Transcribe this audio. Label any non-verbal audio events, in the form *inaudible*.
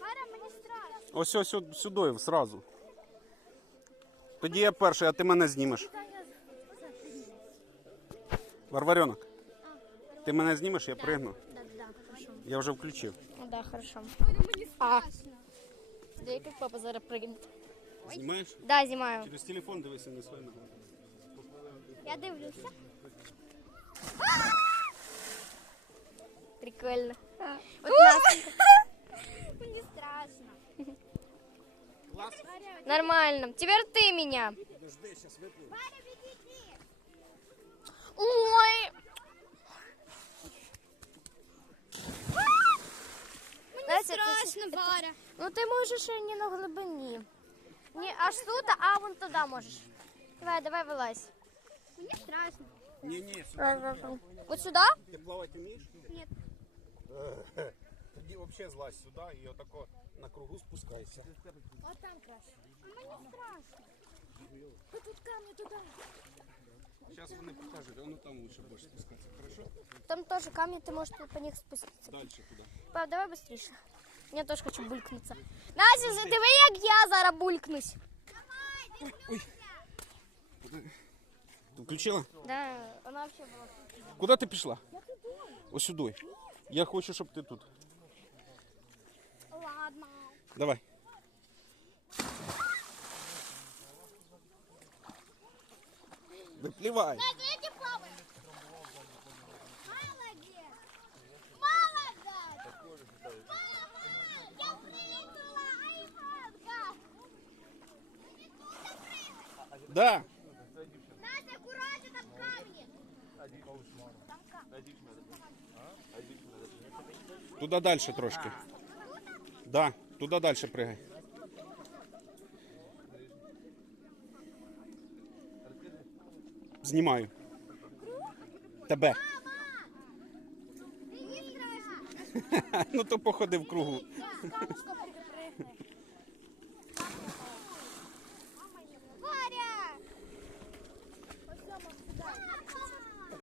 Варя, мені страшно. Ось ось сю- сюди, сразу. Тоді я перший, а ти мене знімеш. Варваренок. Ти мене знімеш, я пригну. Да, да, хорошо. Я вже включив. Ну да, хорошо. Мені А. страшно. Да як папа зараз пригне. Знімаєш? Да, знімаю. Через телефон дивися на своє. Я дивлюся. Прикольно. От нас Страшно. нормально. Теперь ты меня. Подожди. Варя. Ой. Мені ти- страшно, Варя. Ну ти можеш і не на глибині. Не аж тут, а вон туди можеш. Давай, давай вилазь. Мені страшно. Ні, ні, сюди. От сюди? Ти плавати вмієш? Тоді взагалі злазь сюди і отако на кругу спускайся. От там краще. Мені страшно. Ви тут камні туди. Зараз вони покажуть, а ну там лучше будеш спускатися, хорошо? Там теж камні, ти можеш по них спуститися. Далі куди? Пап, давай быстріше. Я теж хочу булькнутися. Настя, диви, як я зараз булькнусь. Ти включила? Да, вона взагалі була. Куди ти пішла? Ось сюди. Я хочу, щоб ти тут. Туда прыгай. Да. Настя, аккуратно, там камни. Там камни. Туди далі трошки. Да, туда далі пригай. Знімаю. Тебе. *laughs* Ну то походи в кругу. Прыгай.